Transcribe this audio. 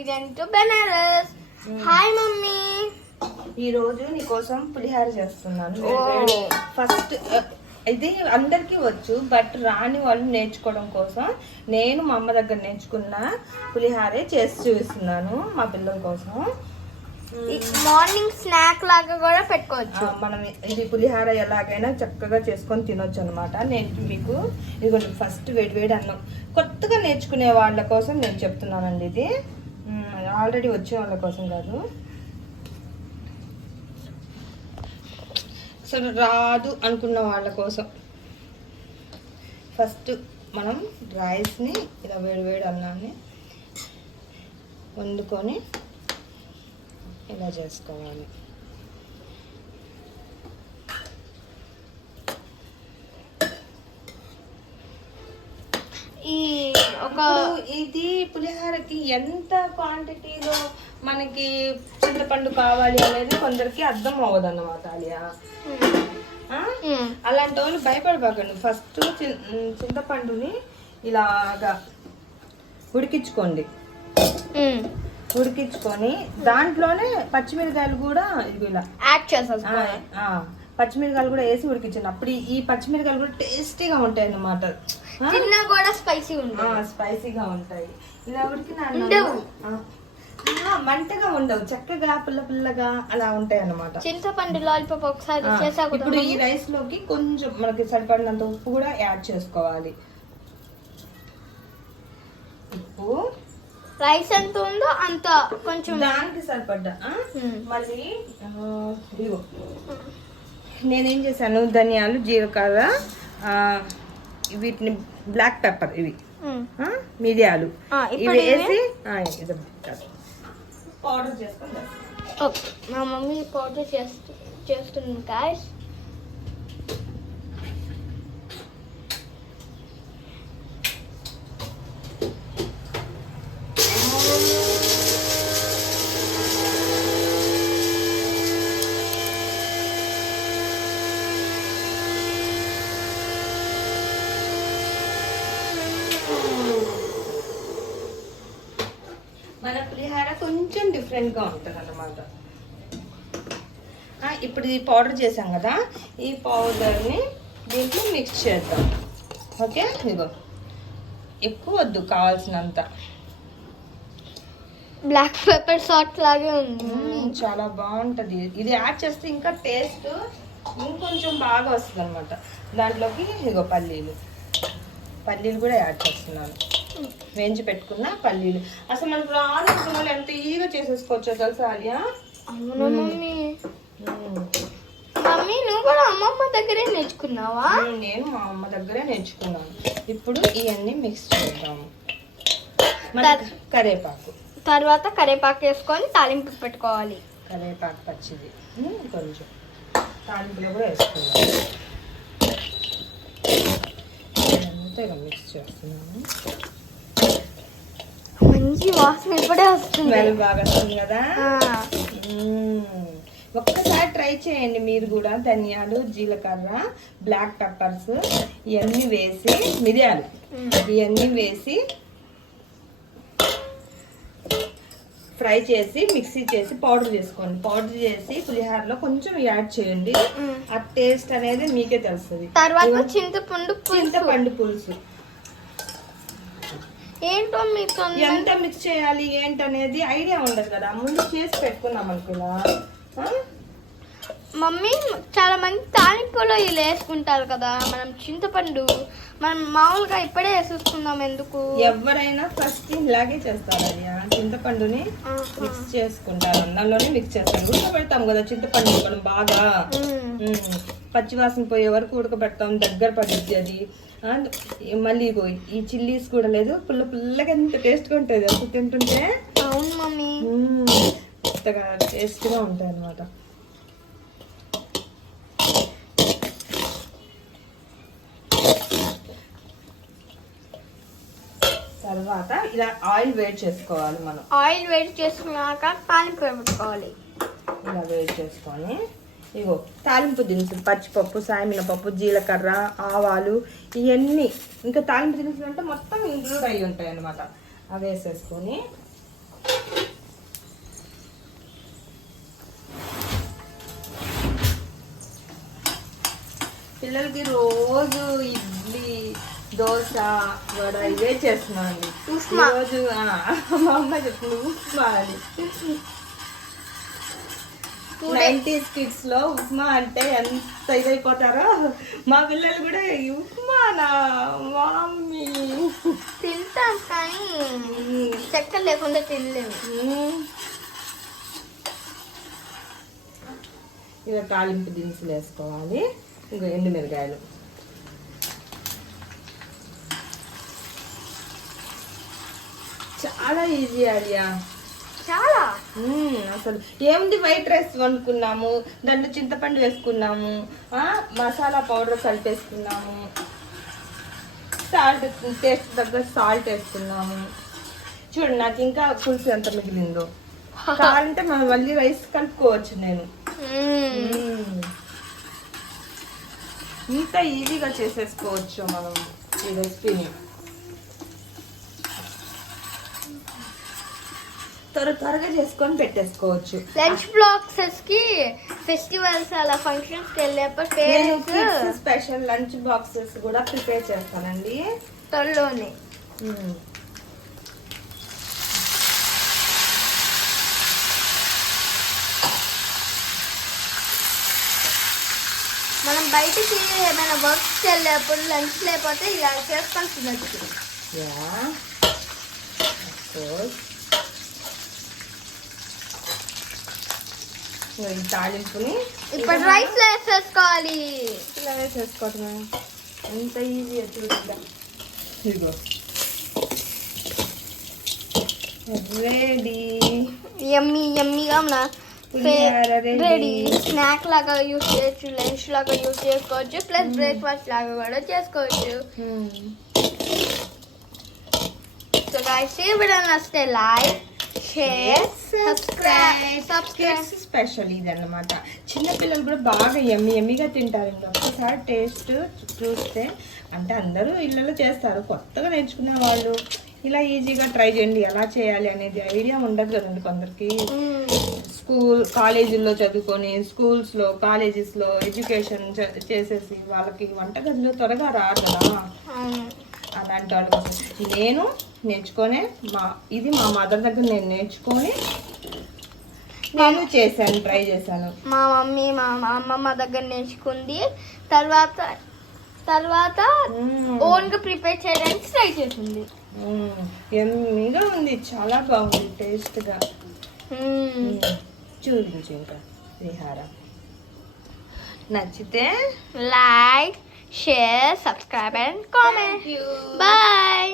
Biryani to Banaras. Hi mummy, ఈ రోజు నీకోసం పులిహార చేస్తున్నాను. ఫస్ట్ ఇది అందరికీ వచ్చు, బట్ రాని వాళ్ళు నేర్చుకోవడం కోసం నేను మా అమ్మ దగ్గర నేర్చుకున్న పులిహారే చేసి చూపిస్తున్నాను మా పిల్లల కోసం. మార్నింగ్ స్నాక్ లాగా కూడా పెట్టుకోవచ్చు మనం. ఇది పులిహార ఎలాగైనా చక్కగా చేసుకొని తినొచ్చు అనమాట. నేను మీకు ఇది ఫస్ట్ వేడి అన్నం కొత్తగా నేర్చుకునే వాళ్ళ కోసం నేను చెప్తున్నానండి. ఇది ఆల్రెడీ వచ్చే వాళ్ళ కోసం కాదు. అసలు రాదు అనుకున్న వాళ్ళ కోసం ఫస్ట్ మనం రైస్ని ఇలా వేడి అన్నాన్ని వండుకొని ఇలా చేసుకోవాలి. ఇది పులిహారకి ఎంత క్వాంటిటీలో మనకి చింతపండు కావాలి అనేది కొందరికి అర్థం అవ్వదు అన్నమాట. అలియా అలాంటి వాళ్ళు భయపడబాకండి. ఫస్ట్ చింతపండుని ఇలాగా ఉడికించుకోండి. ఉడికించుకొని దాంట్లోనే పచ్చిమిరకాయలు కూడా ఇలా యాడ్ చేసేసుకోవాలి. పచ్చిమిరకాయలు కూడా వేసి ఉడికించండి. అప్పుడు ఈ పచ్చిమిరకాయలు కూడా టేస్టీగా ఉంటాయి అన్నమాట. కూడా స్పైసీగా ఉంటాయి. ఇలా ఉడికిన మంటగా ఉండవు, చక్కగా పుల్లగా అలా ఉంటాయి అన్నమాట. చింతపండు లాలిపాప్ ఒకసారి చేసాక ఇప్పుడు ఈ రైస్ లోకి కొంచెం మనకి సరిపడినంత ఉప్పు కూడా యాడ్ చేసుకోవాలి. ఉప్పు రైస్ ఎంత ఉందో అంత కొంచెం దానికి సరిపడ్డా. మళ్ళీ ఇదిగో నేనేం చేశాను, ధనియాలు, జీలకర్ర, వీటిని బ్లాక్ పెప్పర్, ఇవి మిరియాలు ఇవి వేసి పౌడర్ చేసుకుంటాం. మా మమ్మీ పౌడర్ చేస్తుంది గాయ్స్. మన పులిహార కొంచెం డిఫరెంట్ గా ఉంటుంది అన్నమాట. ఇప్పుడు ఈ పౌడర్ చేసాం కదా, ఈ పౌడర్ని దీంట్లో మిక్స్ చేద్దాం. ఓకే, ఇదిగో ఎక్కువ వద్దు, కావాల్సినంత. బ్లాక్ పెప్పర్ సాల్ట్ లాగే ఉంది, చాలా బాగుంటుంది. ఇది యాడ్ చేస్తే ఇంకా టేస్ట్ ఇంకొంచెం బాగా వస్తుంది అనమాట. దాంట్లోకి ఇదిగో పల్లీలు కూడా యాడ్ చేస్తున్నాను. వేయించి పెట్టుకున్న పల్లీలు. అసలు మనకు రానుకున్న వాళ్ళు ఎంత ఈజీగా చేసేసుకోవచ్చో తెలుసా అలియా? మమ్మీ నువ్వు కూడా అమ్మమ్మ దగ్గరే నేర్చుకున్నావా? నేను మా అమ్మ దగ్గరే నేర్చుకున్నాను. ఇప్పుడు ఇవన్నీ మిక్స్ చేద్దాము. కరివేపాకు తర్వాత కరివేపాకు వేసుకొని తాలింపు పెట్టుకోవాలి. కరివేపాకు పచ్చిది కొంచెం తాలింపులో కూడా వేసుకుందాం. అంతేగా మిక్స్ చేస్తున్నాను. మంచి వాసన ఇప్పుడే వస్తుంది, బాగా వస్తుంది కదా. ఒక్కసారి ట్రై చేయండి మీరు కూడా. ధనియాలు, జీలకర్ర, బ్లాక్ పెప్పర్స్ ఇవన్నీ వేసి, మిరియాలు ఇవన్నీ వేసి ఫ్రై చేసి మిక్సీ చేసి పౌడర్ చేసుకోండి. పౌడర్ చేసి పులిహారలో కొంచెం యాడ్ చేయండి. ఆ టేస్ట్ అనేది మీకే తెలుస్తుంది. తర్వాత చింతపండు పులుసు ఏంటో మీకు ఎంత మిక్స్ చేయాలి ఏంటనేది ఐడియా ఉండదు కదా, ముందు చేసి పెట్టుకున్నాం అనుకున్నా. మమ్మీ చాలా మంది తాలింపులో ఇలా వేసుకుంటారు కదా, మనం చింతపండు మనం మామూలుగా ఇప్పుడే వేసేసుకుందాం ఎందుకు? ఎవరైనా ఫస్ట్ ఇలాగే చేస్తారు. అది చింతపండుని మిక్స్ చేసుకుంటారు, అన్నంలోనే మిక్స్ చేస్తారు. ఉడకబెడతాం కదా చింతపండు మనం బాగా, పచ్చివాసన పోయే వరకు ఉడకబెడతాం, దగ్గర పడుద్ది అది. మళ్ళీ ఈ చిల్లీస్ కూడా లేదు, పుల్లగా ఎంత టేస్ట్గా ఉంటుంది అసలు తింటుంటే. అవును మమ్మీ, కొత్తగా టేస్ట్గా ఉంటాయి అన్నమాట. తర్వాత ఇలా ఆయిల్ వేడి చేసుకోవాలి. మనం ఆయిల్ వేడి చేసుకున్నాక తాలింపు పెట్టుకోవాలి. ఇలా వేడి చేసుకొని ఇగో తాలింపు దినుసులు, పచ్చిపప్పు, సాయమినపప్పు, జీలకర్ర, ఆవాలు ఇవన్నీ, ఇంకా తాలింపు దినుసులు అంటే మొత్తం ఇంక్లూడ్ అయ్యి ఉంటాయి అన్నమాట. అవి వేసేసుకొని పిల్లలకి రోజు ఇడ్లీ దోశ వడ ఇవే చేస్తున్నాను ఉప్మా. రోజు మా అమ్మ చెప్పింది ఉప్మా అని. 90s కిడ్స్ లో ఉప్మా అంటే ఎంత ఇదైపోతారో మా పిల్లలు కూడా ఈ ఉప్మానా మమ్మీ తింటాం కానీ చక్కెర లేకుండా తినలేము. ఇలా తాలింపు దినుసులు వేసుకోవాలి. ఇంకా ఎండుమిరకాయలు చాలా ఈజీ ఆడియా, చాలా. అసలు ఏముంది, వైట్ రైస్ వండుకున్నాము, దాంట్లో చింతపండు వేసుకున్నాము, మసాలా పౌడర్ కలిపేసుకున్నాము, సాల్ట్ టేస్ట్ తగ్గ సాల్ట్ వేసుకున్నాము. చూడు నాకు ఇంకా పులుసు ఎంత మిగిలిందో. కావాలంటే మనం మళ్ళీ రైస్ కలుపుకోవచ్చు. నేను ఇంత ఈజీగా చేసేసుకోవచ్చు మనం ఈ రెసిపీని. త్వరగా చేసుకొని పెట్టేసుకోవచ్చు. లంచ్ బాక్సెస్ కి ఫెస్టివల్స్ అలా ఫంక్షన్స్ కి వెళ్ళేప్పుడు స్పెషల్ లంచ్ బాక్సెస్ కూడా ప్రిపేర్ చేస్తానండి త్వరలోనే. మనం బయటికి ఏమైనా వర్క్స్కి వెళ్ళేప్పుడు లంచ్ లేకపోతే ఇలా చేసుకొని తినచ్చు. ఈ తాలింపుని ఇప్పుడు రైస్ లో వేసేసుకోవాలి. ఇలా వేసేసుకోవటమే, ఎంత ఈజీ చూద్దా. ఇదిగో రెడీ, యమ్మీ యమ్మీగా మన రెడీ. స్నాక్ లాగా యూస్ చేయొచ్చు, లంచ్ లాగా యూస్ చేసుకోవచ్చు, ప్లస్ బ్రేక్ఫాస్ట్ లాగా కూడా చేసుకోవచ్చు. సో గైస్, ఈ వీడియో నచ్చితే లైక్, షేర్, సబ్స్క్రైబ్. స్పెషల్ ఇది అన్నమాట. చిన్నపిల్లలు కూడా బాగా ఎమ్మిగా తింటారు. ఇంకా ఒక్కసారి టేస్ట్ చూస్తే, అంటే అందరూ ఇళ్ళలో చేస్తారు, కొత్తగా నేర్చుకునే వాళ్ళు ఇలా ఈజీగా ట్రై చేయండి. ఎలా చేయాలి అనేది ఐడియా ఉండదు కదండి కొందరికి. కాలేజీల్లో చదువుకొని స్కూల్స్లో కాలేజెస్లో ఎడ్యుకేషన్ చేసేసి వాళ్ళకి వంటగదిలో త్వరగా రాదు కదా. అలాంటి వాళ్ళ కోసం నేను నేర్చుకొని ఇది మా మదర్ దగ్గర నేను నేర్చుకొని నేను చేశాను, ట్రై చేశాను. మా మమ్మీ మా అమ్మమ్మ దగ్గర నేర్చుకుంది. తర్వాత ఓన్ గా ప్రిపేర్ చేయడానికి ట్రై చేసింది. ఎమ్మిగా ఉంది, చాలా బాగుంది టేస్ట్ గా. చూపించు ఇంకా విహార. నచ్చితే like, share, subscribe and comment. Bye.